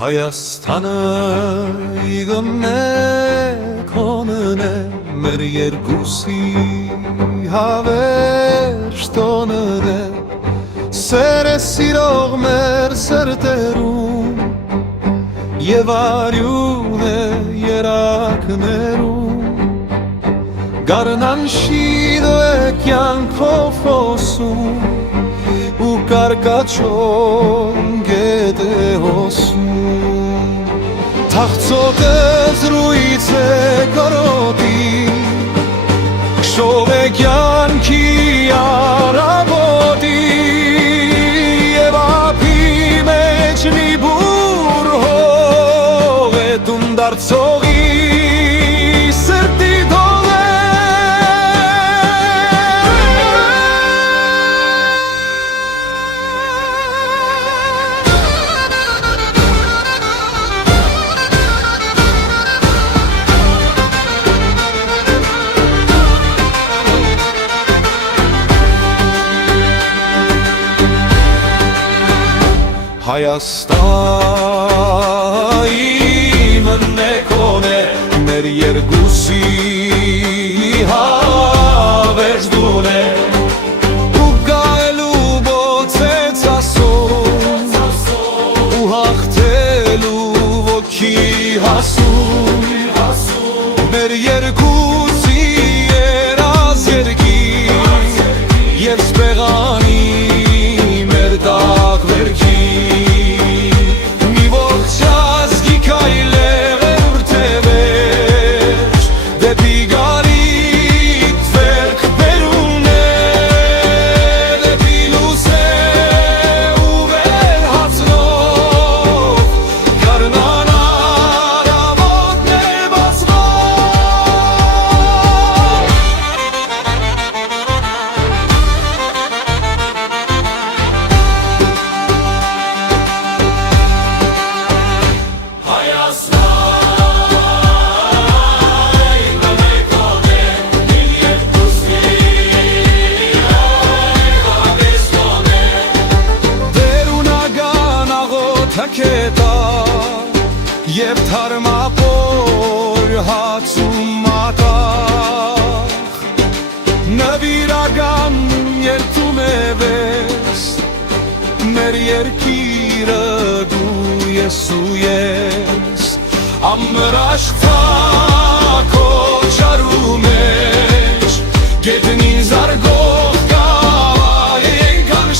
Հայաստանը իգն է քոնն է մեր երկուսի հավերժ տոնն է սեր է սիրող մեր սրտերում և արյուն է երակներում գարնան շիդո է կյանքով հոսում ու կարկաչոն գետ է հոսում թախծոտը զրույց է կորոտի քշով է կյանքի առավոտի և ափի մեջ մի բուր հող է տուն դարձողի սրտի Հայաստանն է քոնե մեր երկուսի հավերժ դուն է ու գայելու բոցեց ասում ու հաղթելու ոգի հասում մեր երկուսի երազ երկիր և սպեղանի մեր տակ վերքի Եվ թարմապոր հացում մատաղ նվիրական երդում է վես մեր երկիրը դու ես ու ես ամրաշտակ օջարու մեջ գետնի զարգող կավայ ենքան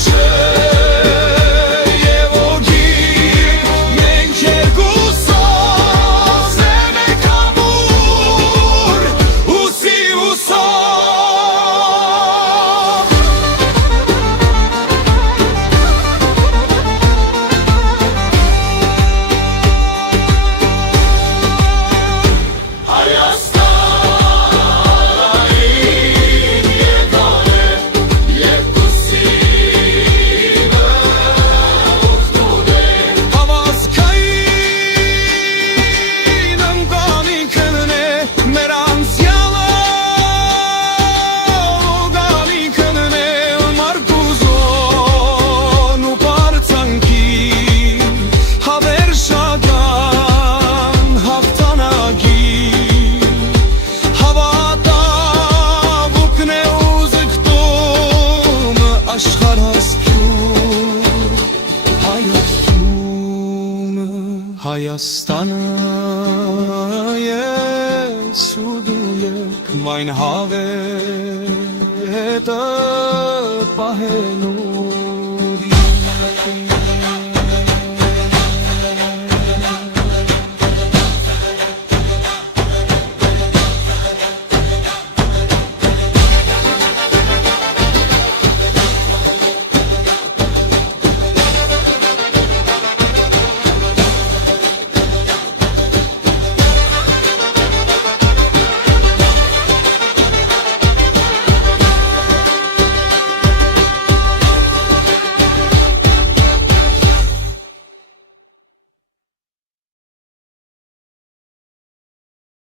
Հայաստանը ես ու դու եք մայն հավետը պահելու